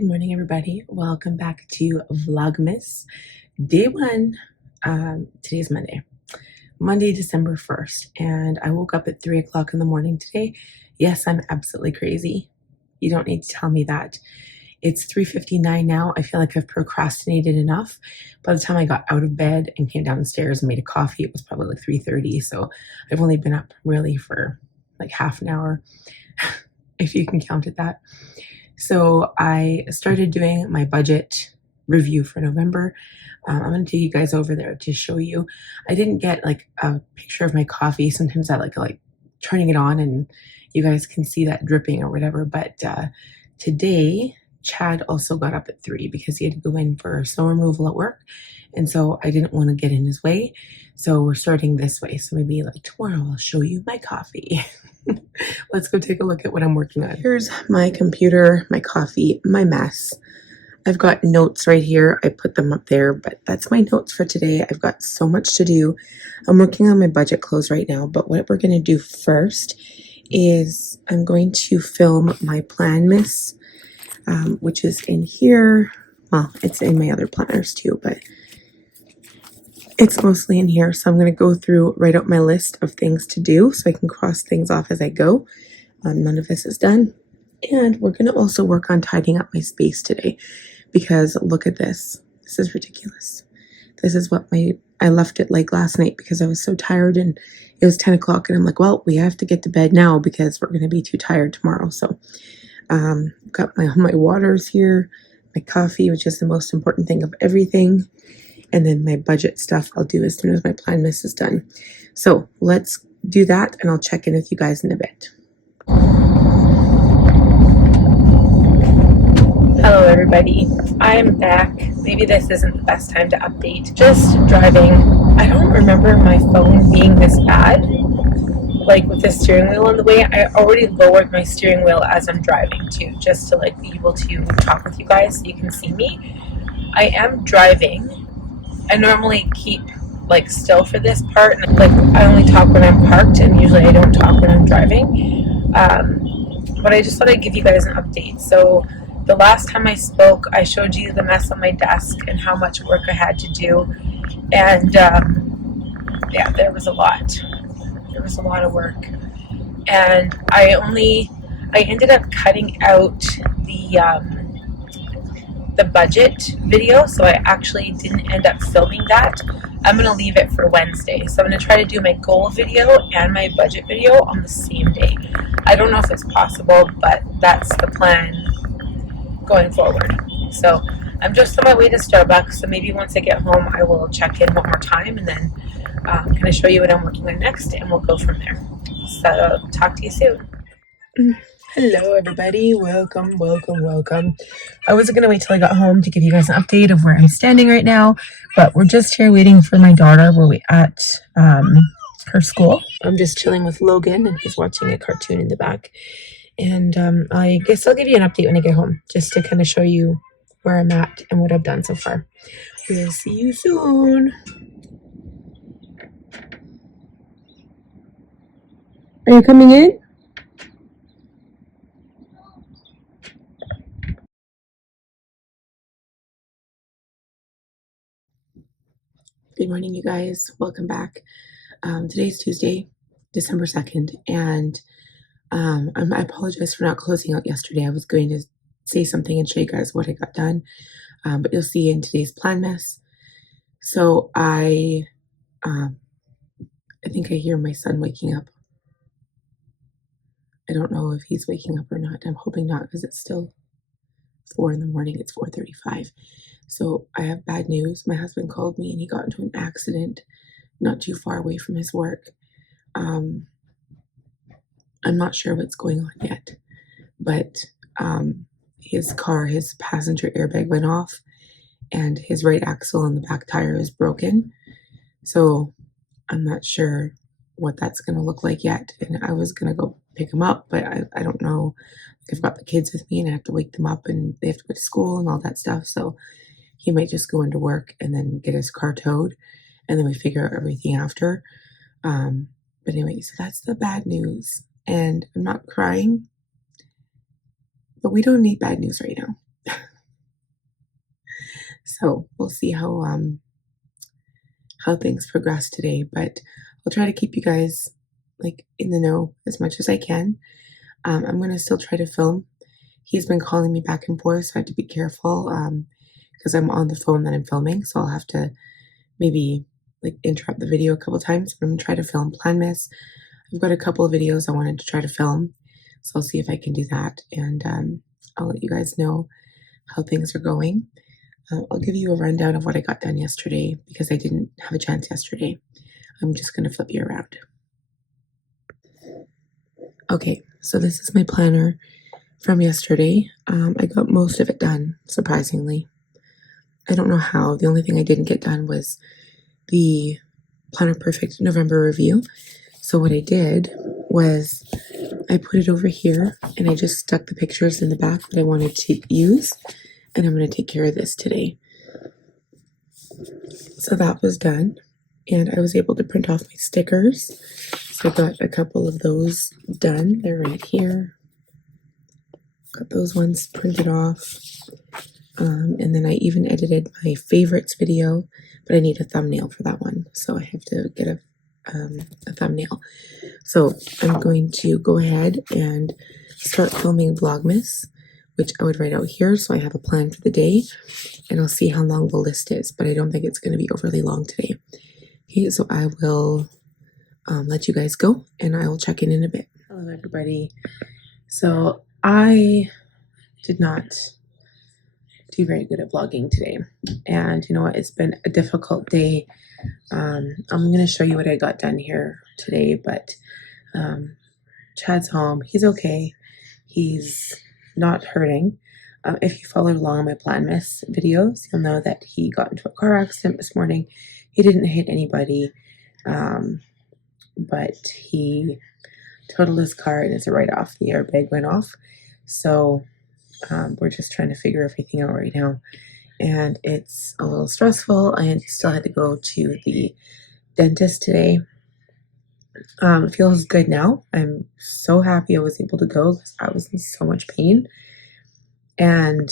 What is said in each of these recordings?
Good morning, everybody. Welcome back to Vlogmas, day one. Today's Monday, December 1st, and I woke up at 3 o'clock in the morning today. Yes, I'm absolutely crazy. You don't need to tell me that. It's 3:59 now. I feel like I've procrastinated enough. By the time I got out of bed and came downstairs and made a coffee, it was probably like 3:30. So I've only been up really for like half an hour, if you can count it that. So I started doing my budget review for November. I'm going to take you guys over there to show you. I didn't get like a picture of my coffee. Sometimes I like turning it on and you guys can see that dripping or whatever. But today, Chad also got up at 3 because he had to go in for snow removal at work. And so I didn't want to get in his way. So we're starting this way. So maybe like tomorrow I'll show you my coffee. Let's go take a look at what I'm working on. Here's my computer, my coffee, my mess. I've got notes right here. I put them up there, but that's my notes for today. I've got so much to do. I'm working on my budget close right now, but what we're going to do first is I'm going to film my Planmas, which is in here. Well, it's in my other planners too, but it's mostly in here. So I'm going to go through, write out my list of things to do so I can cross things off as I go. None of this is done. And we're going to also work on tidying up my space today because look at this. This is ridiculous. This is what I left it like last night because I was so tired and it was 10 o'clock and I'm like, well, we have to get to bed now because we're going to be too tired tomorrow. So got my waters here, my coffee, which is the most important thing of everything. And then my budget stuff I'll do as soon as my Planmas is done. So let's do that and I'll check in with you guys in a bit. Hello everybody, I'm back. Maybe this isn't the best time to update. Just driving. I don't remember my phone being this bad. Like with the steering wheel on the way, I already lowered my steering wheel as I'm driving too, just to like be able to talk with you guys so you can see me. I am driving. I normally keep like still for this part, and like I only talk when I'm parked, and usually I don't talk when I'm driving. But I just thought I'd give you guys an update. So the last time I spoke, I showed you the mess on my desk and how much work I had to do, and yeah, there was a lot. There was a lot of work, and I ended up cutting out the budget video, so I actually didn't end up filming that. I'm going to leave it for Wednesday. So I'm going to try to do my goal video and my budget video on the same day. I don't know if it's possible, but that's the plan going forward. So I'm just on my way to Starbucks, so maybe once I get home I will check in one more time and then kind of show you what I'm working on next, and we'll go from there. So talk to you soon. Hello everybody, welcome. I wasn't going to wait till I got home to give you guys an update of where I'm standing right now, but we're just here waiting for my daughter. We're at her school. I'm just chilling with Logan and he's watching a cartoon in the back, and I guess I'll give you an update when I get home just to kind of show you where I'm at and what I've done so far. We'll see you soon. Are you coming in? Good morning, you guys. Welcome back. Today's Tuesday, December 2nd, and I apologize for not closing out yesterday. I was going to say something and show you guys what I got done, but you'll see in today's Planmas. So I think I hear my son waking up. I don't know if he's waking up or not. I'm hoping not because it's still 4 in the morning. It's 4:35. So I have bad news. My husband called me and he got into an accident not too far away from his work. I'm not sure what's going on yet, but his passenger airbag went off and his right axle and the back tire is broken. So I'm not sure what that's going to look like yet. And I was going to go pick him up, but I don't know. I've got the kids with me and I have to wake them up and they have to go to school and all that stuff. So he might just go into work and then get his car towed and then we figure out everything after. But anyway, so that's the bad news. And I'm not crying, but we don't need bad news right now. So we'll see how things progress today, but I'll try to keep you guys like in the know as much as I can. I'm going to still try to film. He's been calling me back and forth, so I have to be careful because I'm on the phone that I'm filming, so I'll have to maybe like interrupt the video a couple times. But I'm going to try to film Vlogmas. I've got a couple of videos I wanted to try to film, so I'll see if I can do that, and I'll let you guys know how things are going. I'll give you a rundown of what I got done yesterday because I didn't have a chance yesterday. I'm just going to flip you around. Okay, so this is my planner from yesterday. I got most of it done, surprisingly. I don't know how. The only thing I didn't get done was the Planner Perfect November review. So what I did was I put it over here and I just stuck the pictures in the back that I wanted to use. And I'm going to take care of this today. So that was done. And I was able to print off my stickers. So I got a couple of those done. They're right here. Got those ones printed off. And then I even edited my favorites video, but I need a thumbnail for that one. So I have to get a thumbnail. So I'm going to go ahead and start filming Vlogmas, which I would write out here so I have a plan for the day, and I'll see how long the list is, but I don't think it's going to be overly long today. Okay, so I will let you guys go, and I will check in a bit. Hello, everybody. So I did not do very good at vlogging today, and you know what? It's been a difficult day. I'm going to show you what I got done here today, but Chad's home. He's okay. He's not hurting. If you followed along on my Vlogmas videos, you'll know that he got into a car accident this morning. He didn't hit anybody, but he totaled his car and it's a write-off. The airbag went off. So we're just trying to figure everything out right now. And it's a little stressful. I still had to go to the dentist today. It feels good now. I'm so happy I was able to go because I was in so much pain. And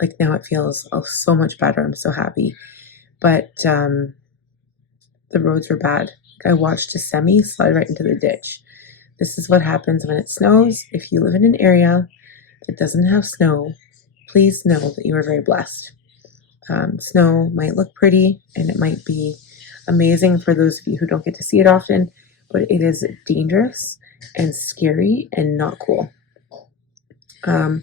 like now it feels so much better. I'm so happy. But the roads were bad. I watched a semi slide right into the ditch. This is what happens when it snows. If you live in an area that doesn't have snow, please know that you are very blessed. Snow might look pretty and it might be amazing for those of you who don't get to see it often, but it is dangerous and scary and not cool. I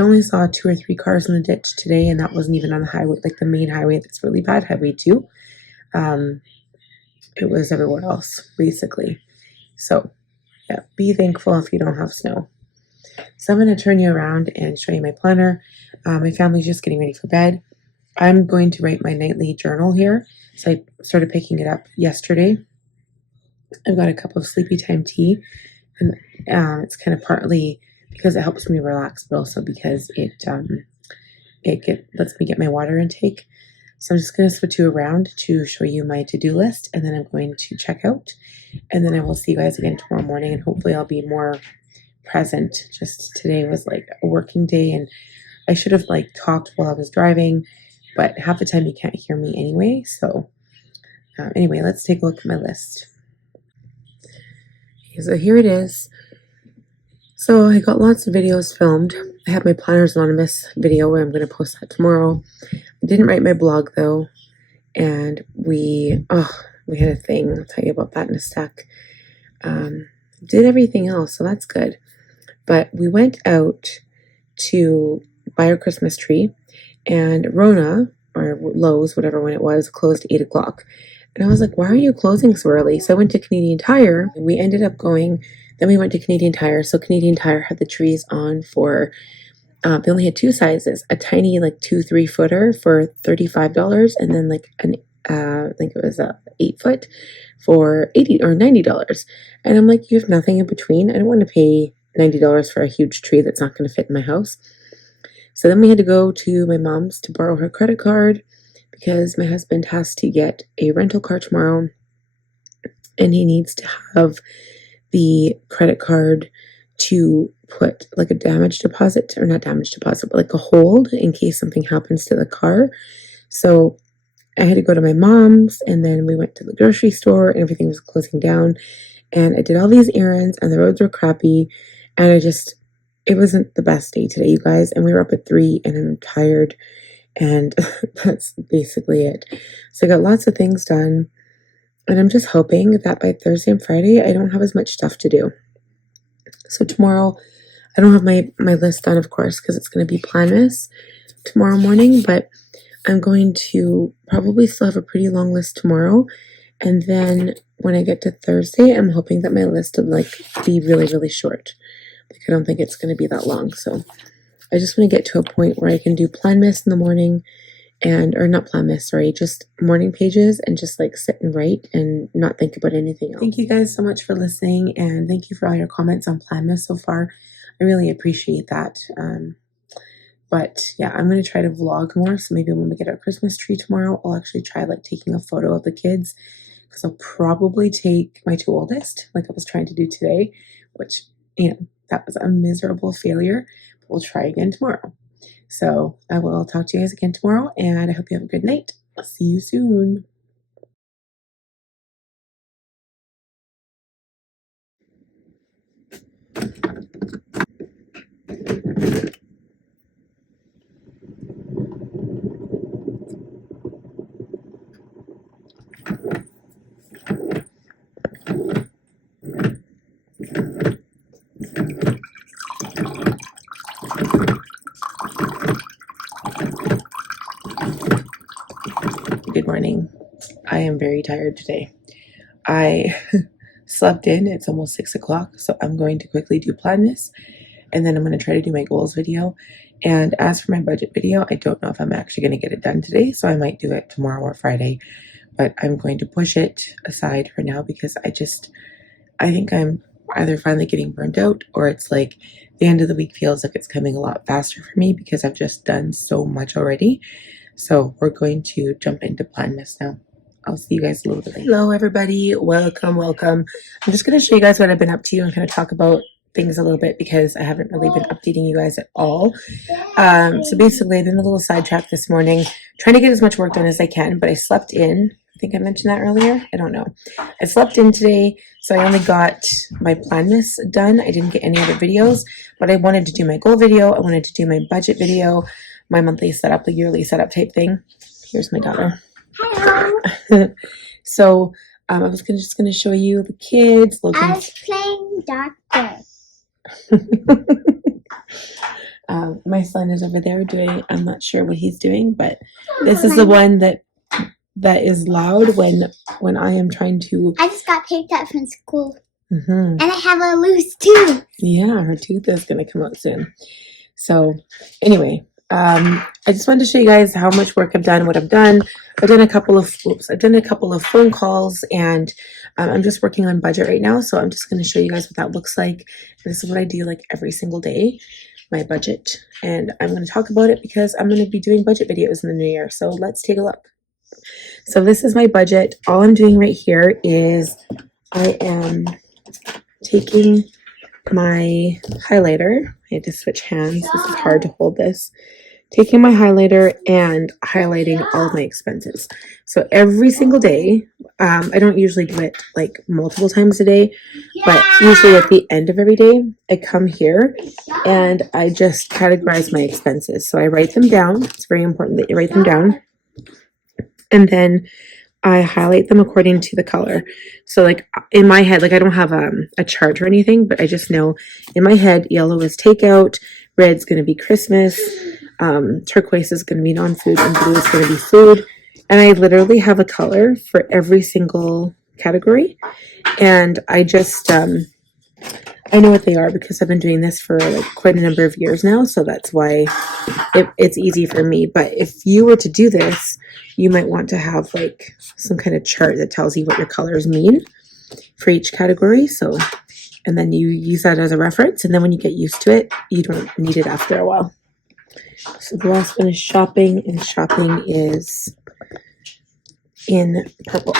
only saw 2 or 3 cars in the ditch today, and that wasn't even on the highway, like the main highway that's really bad, Highway 2. It was everywhere else, basically. So, yeah, be thankful if you don't have snow. So I'm going to turn you around and show you my planner. My family's just getting ready for bed. I'm going to write my nightly journal here. So I started picking it up yesterday. I've got a cup of sleepy time tea, and it's kind of partly because it helps me relax, but also because it lets me get my water intake. So I'm just going to switch you around to show you my to-do list, and then I'm going to check out, and then I will see you guys again tomorrow morning, and hopefully I'll be more present. Just today was like a working day, and I should have like talked while I was driving, but half the time you can't hear me anyway. So anyway, let's take a look at my list. Okay, so here it is. So I got lots of videos filmed. I have my Planners Anonymous video where I'm going to post that tomorrow. I didn't write my blog though, and we had a thing. I'll tell you about that in a sec. Did everything else, so that's good. But we went out to buy our Christmas tree, and Rona, or Lowe's, whatever one it was, closed at 8 o'clock. And I was like, why are you closing so early? So I went to Canadian Tire. We ended up going, then we went to Canadian Tire. So Canadian Tire had the trees on for, they only had 2 sizes, a tiny like 2-3 footer for $35, and then like an, I think it was a 8 foot for $80 or $90. And I'm like, you have nothing in between. I don't want to pay $90 for a huge tree that's not going to fit in my house. So then we had to go to my mom's to borrow her credit card because my husband has to get a rental car tomorrow, and he needs to have the credit card to put like a damage deposit, or not damage deposit, but like a hold in case something happens to the car. So I had to go to my mom's, and then we went to the grocery store, and everything was closing down. And I did all these errands, and the roads were crappy, and it wasn't the best day today, you guys. And we were up at 3, and I'm tired, and that's basically it. So I got lots of things done, and I'm just hoping that by Thursday and Friday, I don't have as much stuff to do. So tomorrow, I don't have my list done, of course, because it's going to be Planmas tomorrow morning, but I'm going to probably still have a pretty long list tomorrow. And then when I get to Thursday, I'm hoping that my list will like be really, really short. Like, I don't think it's going to be that long. So I just want to get to a point where I can do Planmas in the morning, or not Planmas, sorry, just morning pages, and just like sit and write and not think about anything else. Thank you guys so much for listening, and thank you for all your comments on Planmas so far. I really appreciate that. But yeah, I'm going to try to vlog more. So maybe when we get our Christmas tree tomorrow, I'll actually try like taking a photo of the kids, because I'll probably take my 2 oldest, like I was trying to do today, which, that was a miserable failure. But we'll try again tomorrow. So I will talk to you guys again tomorrow, and I hope you have a good night. I'll see you soon. Good morning. I am very tired today. I slept in. It's almost 6 o'clock, so I'm going to quickly do Planmas, and then I'm going to try to do my goals video. And as for my budget video, I don't know if I'm actually going to get it done today, so I might do it tomorrow or Friday, but I'm going to push it aside for now, because I think I'm either finally getting burnt out, or it's like the end of the week feels like it's coming a lot faster for me because I've just done so much already. So we're going to jump into Planmas now. I'll see you guys a little bit later. Hello, everybody. Welcome. I'm just going to show you guys what I've been up to and kind of talk about things a little bit, because I haven't really been updating you guys at all. So basically, I've been a little sidetracked this morning, trying to get as much work done as I can, but I slept in. I think I mentioned that earlier. I don't know. I slept in today, so I only got my Planmas done. I didn't get any other videos, but I wanted to do my goal video. I wanted to do my budget video, my monthly setup, the yearly setup type thing. Here's my daughter. Hello. So I was just going to show you the kids. Logan's... I was playing doctor. My son is over there doing, I'm not sure what he's doing, but this is the one that is loud when I am trying to... I just got picked up from school. And I have a loose tooth. Yeah, her tooth is going to come out soon. So anyway, I just wanted to show you guys how much work I've done, what I've done. I've done a couple of phone calls, and I'm just working on budget right now. So I'm just going to show you guys what that looks like. This is what I do like every single day, my budget. And I'm going to talk about it because I'm going to be doing budget videos in the new year. So let's take a look. So this is my budget. All I'm doing right here is I am taking my highlighter. I had to switch hands. This is hard to hold this. Taking my highlighter and highlighting all of my expenses. So every single day, I don't usually do it like multiple times a day, but usually at the end of every day, I come here and I just categorize my expenses. So I write them down. It's very important that you write them down. And then I highlight them according to the color. So like in my head, like I don't have a chart or anything, but I just know in my head, yellow is takeout, red's going to be Christmas, turquoise is going to be non-food, and blue is going to be food. And I literally have a color for every single category. And I just, I know what they are because I've been doing this for like quite a number of years now. So that's why it's easy for me. But if you were to do this, you might want to have like some kind of chart that tells you what your colors mean for each category. So, and then you use that as a reference. And then when you get used to it, you don't need it after a while. So the last one is shopping, and shopping is in purple.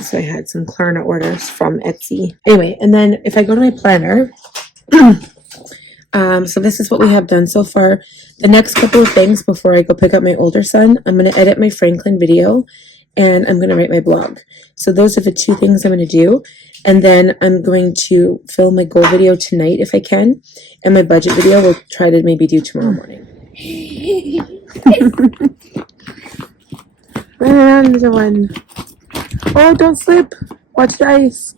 So I had some Klarna orders from Etsy. Anyway, and then if I go to my planner, So this is what we have done so far. The next couple of things before I go pick up my older son, I'm going to edit my Franklin video and I'm going to write my blog. So those are the two things I'm going to do. And then I'm going to film my goal video tonight if I can. And my budget video we'll try to maybe do tomorrow morning. Run around, little one. Oh, don't slip. Watch the ice.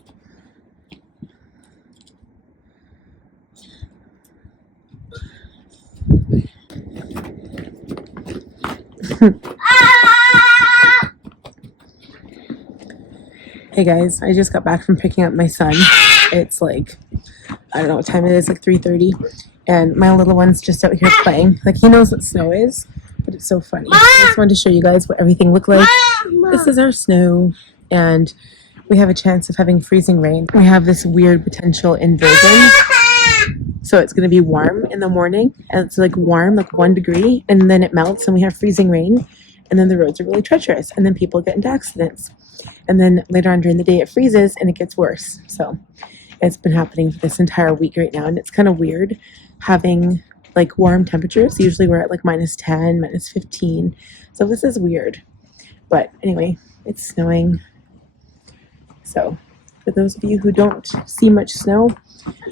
Hey guys, I just got back from picking up my son. It's like, I don't know what time it is, like 3:30. And my little one's just out here playing. Like, he knows what snow is, but it's so funny. I just wanted to show you guys what everything looked like. This is our snow, and we have a chance of having freezing rain. We have this weird potential inversion. So it's going to be warm in the morning, and it's like warm, like 1 degree, and then it melts, and we have freezing rain, and then the roads are really treacherous, and then people get into accidents. And then later on during the day it freezes and it gets worse. So it's been happening for this entire week right now, and it's kind of weird having like warm temperatures. Usually we're at like -10, -15. So this is weird. But anyway, it's snowing. So for those of you who don't see much snow,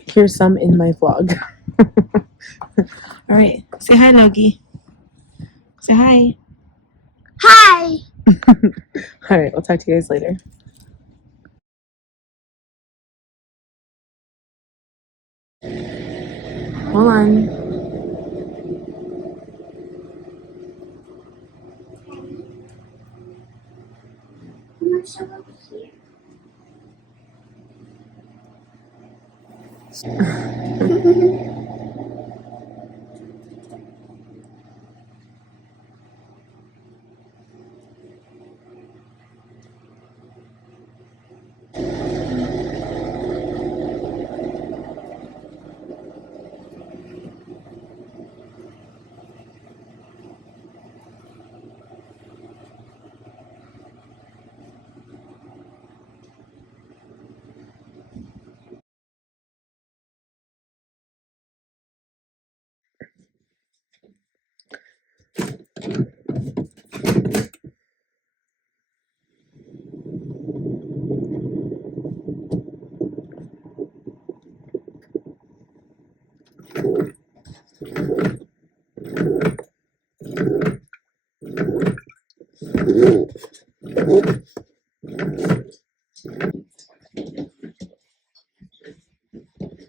here's some in my vlog. All right, say hi, Logie. Say hi. Hi. All right, I'll talk to you guys later. Hold on. I'm gonna show up here.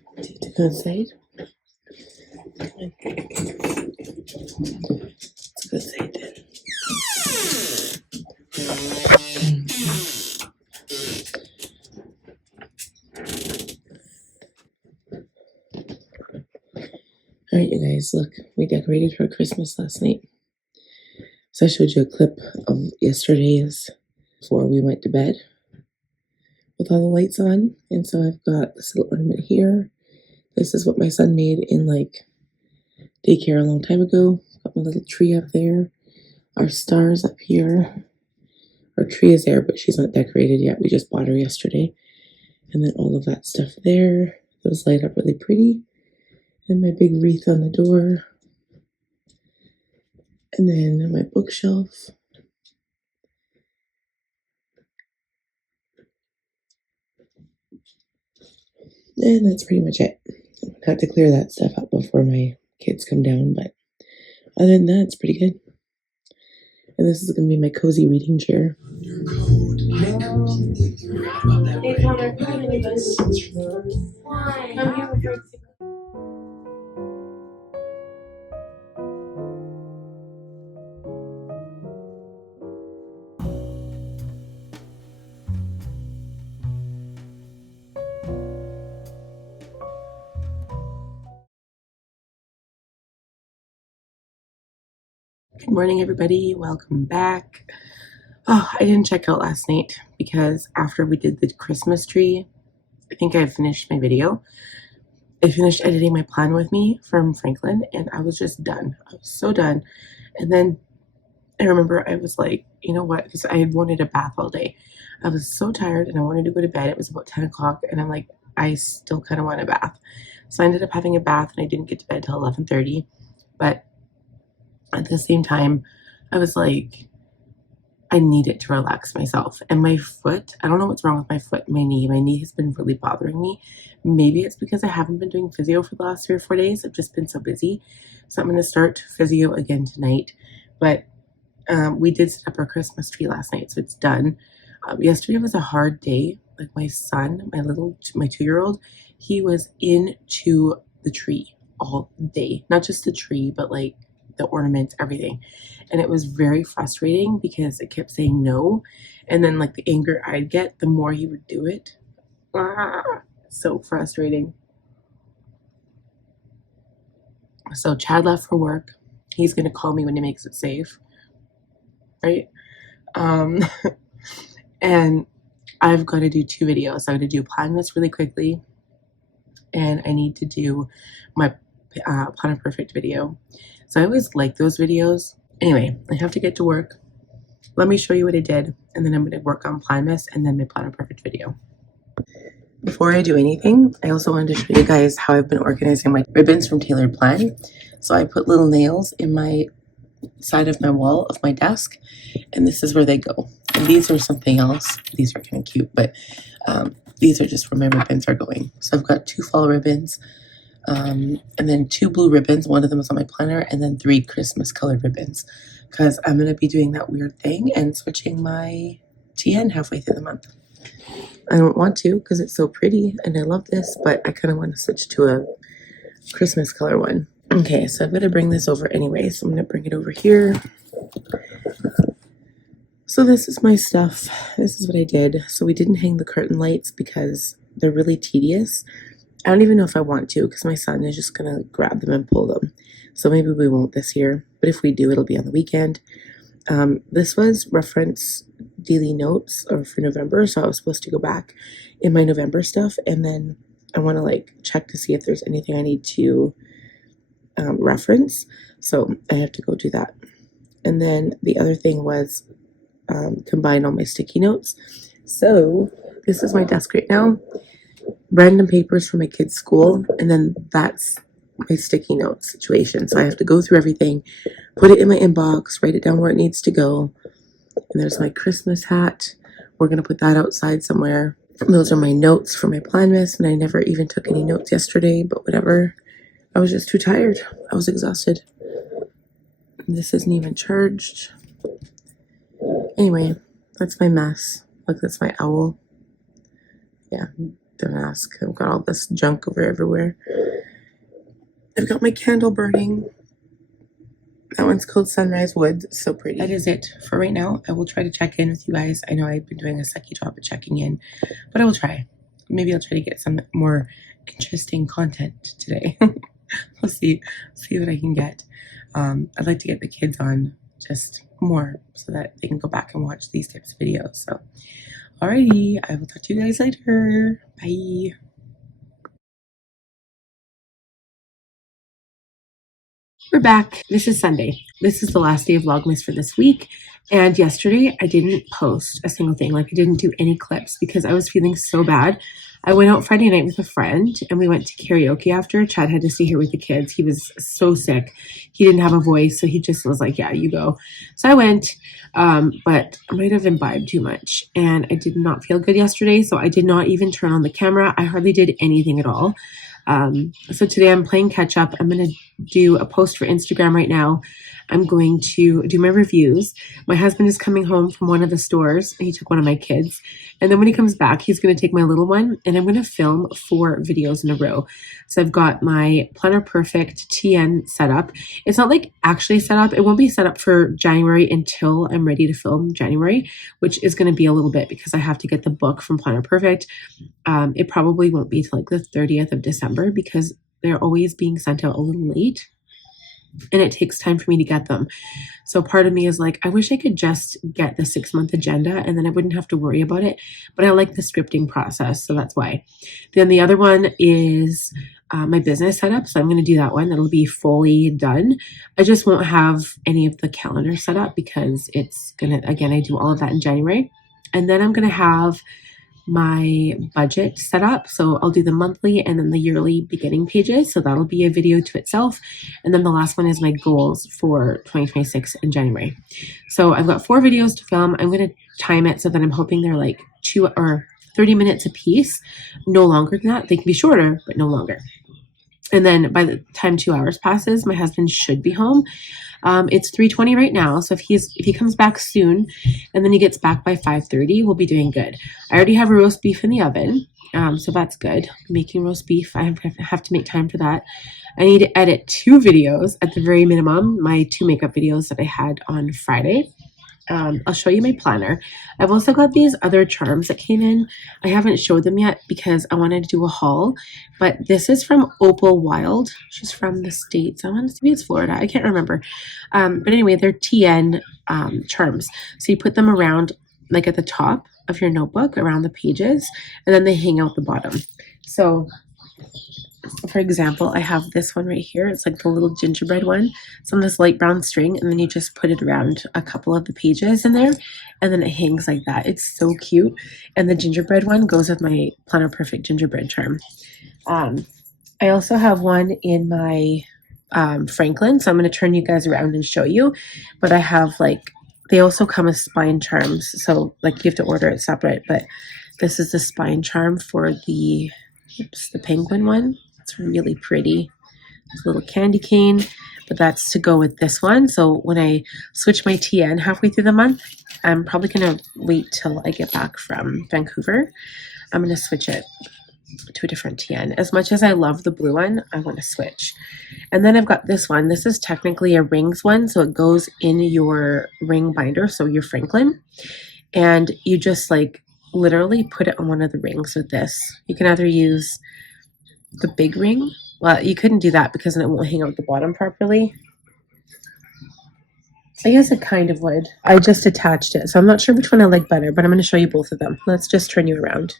To go inside. Let's go inside then. All right, you guys, look, we decorated for Christmas last night. So I showed you a clip of yesterday's before we went to bed with all the lights on. And so I've got this little ornament here. This is what my son made in like daycare a long time ago. Got my little tree up there. Our stars up here. Our tree is there, but she's not decorated yet. We just bought her yesterday. And then all of that stuff there. Those light up really pretty. And my big wreath on the door. And then my bookshelf. And that's pretty much it. I'm gonna have to clear that stuff up before my kids come down, but other than that, it's pretty good. And this is gonna be my cozy reading chair. Your code. I completely forgot about that. Hey, Connor, come on, anybody. Why? I'm here with your Good morning, everybody. Welcome back. Oh, I didn't check out last night because after we did the Christmas tree, I think I finished my video. I finished editing my plan with me from Franklin, and I was just done. I was so done. And then I remember I was like, you know what? Because I had wanted a bath all day. I was so tired and I wanted to go to bed. It was about 10 o'clock, and I'm like, I still kind of want a bath. So I ended up having a bath and I didn't get to bed till 11:30. But at the same time, I was like, I needed to relax myself. And my foot, I don't know what's wrong with my foot, my knee. My knee has been really bothering me. Maybe it's because I haven't been doing physio for the last 3 or 4 days. I've just been so busy. So I'm going to start physio again tonight. But we did set up our Christmas tree last night, so it's done. Yesterday was a hard day. Like my son, my 2-year-old, he was into the tree all day. Not just the tree, but like the ornaments, everything. And it was very frustrating because it kept saying no. And then like the anger I'd get, the more he would do it. So frustrating. So Chad left for work. He's going to call me when he makes it safe. Right? And I've got to do 2 videos. So I'm going to do Vlogmas really quickly. And I need to do my Planet Perfect video. So I always like those videos. Anyway, I have to get to work. Let me show you what I did. And then I'm going to work on Vlogmas and then my Planet Perfect video. Before I do anything, I also wanted to show you guys how I've been organizing my ribbons from Tailored Plan. So I put little nails in my side of my wall of my desk, and this is where they go. And these are something else. These are kind of cute, but these are just where my ribbons are going. So I've got 2 fall ribbons, and then 2 blue ribbons. One of them is on my planner, and then 3 Christmas colored ribbons, because I'm going to be doing that weird thing and switching my TN halfway through the month. I don't want to because it's so pretty and I love this, but I kind of want to switch to a Christmas color one. Okay, so I'm going to bring this over anyway, so I'm going to bring it over here. So this is my stuff. This is what I did. So we didn't hang the curtain lights because they're really tedious. I don't even know if I want to because my son is just going to grab them and pull them. So maybe we won't this year, but if we do, it'll be on the weekend. This was reference daily notes for November, so I was supposed to go back in my November stuff, and then I want to like check to see if there's anything I need to reference, so I have to go do that. And then the other thing was combine all my sticky notes. So this is my desk right now, random papers for my kids' school, and then that's my sticky notes situation. So I have to go through everything, put it in my inbox, write it down where it needs to go. And there's my Christmas hat. We're going to put that outside somewhere. And those are my notes for my Vlogmas, and I never even took any notes yesterday, but whatever. I was just too tired. I was exhausted. This isn't even charged. Anyway, that's my mess. Look, that's my owl. Yeah, don't ask. I've got all this junk over everywhere. I've got my candle burning. That one's called Sunrise Woods. It's so pretty. That is it for right now. I will try to check in with you guys. I know I've been doing a sucky job at checking in, but I will try. Maybe I'll try to get some more interesting content today. We'll see what I can get. I'd like to get the kids on just more so that they can go back and watch these types of videos. So, alrighty, I will talk to you guys later. Bye. We're back. This is Sunday. This is the last day of Vlogmas for this week. And yesterday I didn't post a single thing. Like I didn't do any clips because I was feeling so bad. I went out Friday night with a friend and we went to karaoke after. Chad had to stay here with the kids. He was so sick. He didn't have a voice. So he just was like, yeah, you go. So I went, but I might have imbibed too much. And I did not feel good yesterday. So I did not even turn on the camera. I hardly did anything at all. So today I'm playing catch up. I'm going to do a post for Instagram right now. I'm going to do my reviews. My husband is coming home from one of the stores. He took one of my kids. And then when he comes back, he's going to take my little one and I'm going to film 4 videos in a row. So I've got my Planner Perfect TN set up. It's not like actually set up. It won't be set up for January until I'm ready to film January, which is going to be a little bit because I have to get the book from Planner Perfect. It probably won't be till like the 30th of December because they're always being sent out a little late and it takes time for me to get them. So part of me is like, I wish I could just get the 6-month agenda and then I wouldn't have to worry about it. But I like the scripting process. So that's why. Then the other one is my business setup. So I'm going to do that one. It'll be fully done. I just won't have any of the calendar set up because it's going to, again, I do all of that in January. And then I'm going to have my budget set up. So I'll do the monthly and then the yearly beginning pages. So that'll be a video to itself. And then the last one is my goals for 2026 in January. So I've got 4 videos to film. I'm going to time it so that I'm hoping they're like 2 or 30 minutes a piece. No longer than that. They can be shorter, but no longer. And then by the time 2 hours passes, my husband should be home. It's 3:20 right now, so if he comes back soon, and then he gets back by 5:30, we'll be doing good. I already have a roast beef in the oven, so that's good. Making roast beef, I have to make time for that. I need to edit 2 videos at the very minimum, my 2 makeup videos that I had on Friday. I'll show you my planner. I've also got these other charms that came in. I haven't showed them yet because I wanted to do a haul, but this is from Opal Wild. She's from the States. I want to say it's Florida. I can't remember. But anyway, they're TN charms. So you put them around like at the top of your notebook around the pages, and then they hang out the bottom. So for example, I have this one right here. It's like the little gingerbread one. It's on this light brown string, and then you just put it around a couple of the pages in there, and then it hangs like that. It's so cute. And the gingerbread one goes with my Planner Perfect gingerbread charm. I also have one in my Franklin, so I'm going to turn you guys around and show you. But I have like, they also come as spine charms, so like you have to order it separate. But this is the spine charm for the penguin one. It's really pretty. It's a little candy cane, but that's to go with this one. So when I switch my TN halfway through the month, I'm probably going to wait till I get back from Vancouver. I'm going to switch it to a different TN. As much as I love the blue one, I want to switch. And then I've got this one. This is technically a rings one, so it goes in your ring binder, so your Franklin. And you just like literally put it on one of the rings with this. You can either use the big ring. Well, you couldn't do that because then it won't hang out the bottom properly. I guess it kind of would. I just attached it, so I'm not sure which one I like better, but I'm going to show you both of them. Let's just turn you around.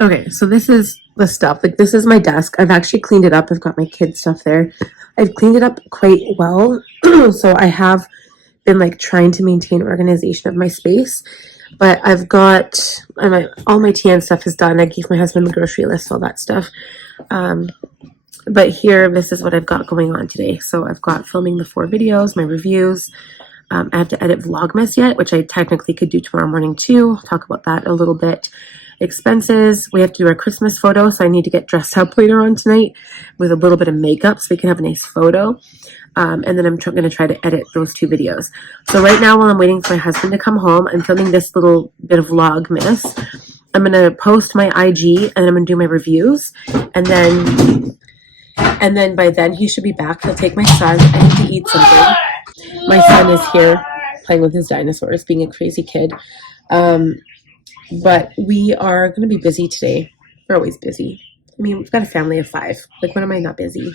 Okay, so this is the stuff. Like, this is my desk. I've actually cleaned it up. I've got my kids' stuff there. I've cleaned it up quite well. So I have been like trying to maintain organization of my space. But I've got all my TN stuff is done. I gave my husband the grocery list, all that stuff. But here, this is what I've got going on today. So I've got filming the 4 videos, my reviews. I have to edit Vlogmas yet, which I technically could do tomorrow morning too. I'll talk about that a little bit. Expenses. We have to do our Christmas photo, so I need to get dressed up later on tonight with a little bit of makeup so we can have a nice photo. And then I'm going to try to edit those 2 videos. So right now, while I'm waiting for my husband to come home, I'm filming this little bit of Vlogmas. I'm going to post my IG, and I'm going to do my reviews. And then by then, he should be back. He'll take my son. I need to eat something. My son is here playing with his dinosaurs, being a crazy kid. But we are going to be busy today. We're always busy. I mean, we've got a family of 5. Like, when am I not busy?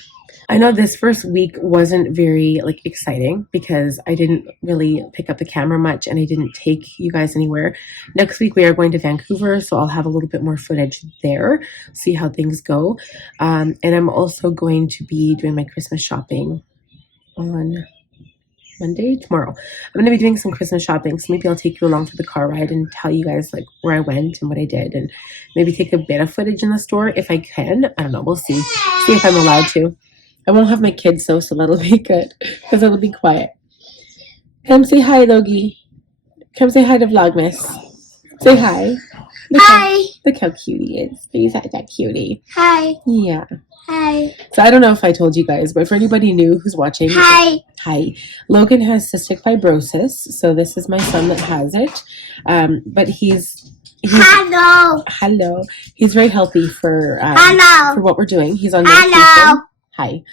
I know this first week wasn't very like exciting because I didn't really pick up the camera much and I didn't take you guys anywhere. Next week we are going to Vancouver, so I'll have a little bit more footage there, see how things go. And I'm also going to be doing my Christmas shopping on tomorrow. I'm going to be doing some Christmas shopping, so maybe I'll take you along for the car ride and tell you guys like where I went and what I did, and maybe take a bit of footage in the store if I can. I don't know. We'll see if I'm allowed to. I won't have my kids though, so that'll be good because it'll be quiet. Come say hi, Logie. Come say hi to Vlogmas. Say hi. Look how cute he is. He's that cutie. Hi. Yeah. Hi. So I don't know if I told you guys, but for anybody new who's watching, Hi. Logan has cystic fibrosis, so this is my son that has it. But he's hello. He's very healthy for what we're doing. He's on medication. Hi.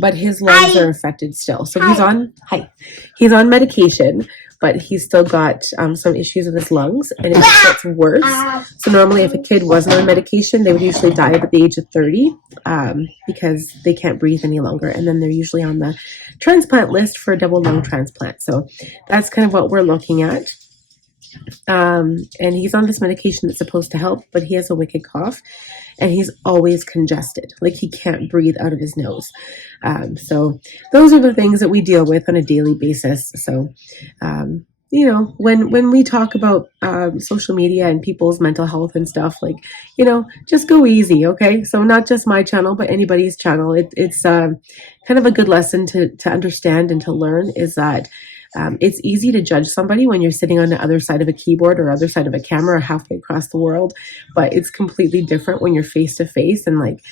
But his lungs are affected still, so he's on medication. But he's still got some issues with his lungs, and it gets worse. So normally if a kid wasn't on medication, they would usually die at the age of 30 because they can't breathe any longer. And then they're usually on the transplant list for a double lung transplant. So that's kind of what we're looking at. And he's on this medication that's supposed to help, but he has a wicked cough and he's always congested. Like, he can't breathe out of his nose. So those are the things that we deal with on a daily basis. So you know, when we talk about social media and people's mental health and stuff, like, you know, just go easy, okay? So not just my channel, but anybody's channel. It's kind of a good lesson to understand and to learn is that it's easy to judge somebody when you're sitting on the other side of a keyboard or other side of a camera halfway across the world, but it's completely different when you're face to face and like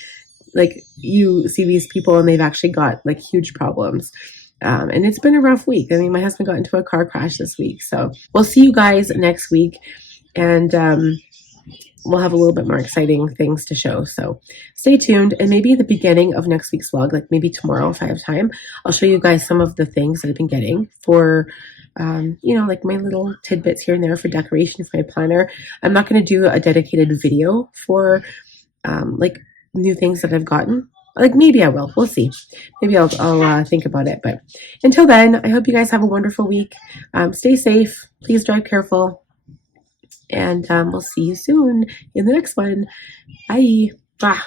you see these people and they've actually got like huge problems. And it's been a rough week. I mean, my husband got into a car crash this week. So we'll see you guys next week. And we'll have a little bit more exciting things to show. So stay tuned. And maybe at the beginning of next week's vlog, like maybe tomorrow if I have time, I'll show you guys some of the things that I've been getting for, you know, like my little tidbits here and there for decoration for my planner. I'm not going to do a dedicated video for like new things that I've gotten. Like maybe I will. We'll see. Maybe I'll think about it. But until then, I hope you guys have a wonderful week. Stay safe. Please drive careful. And we'll see you soon in the next one. Bye. Bye.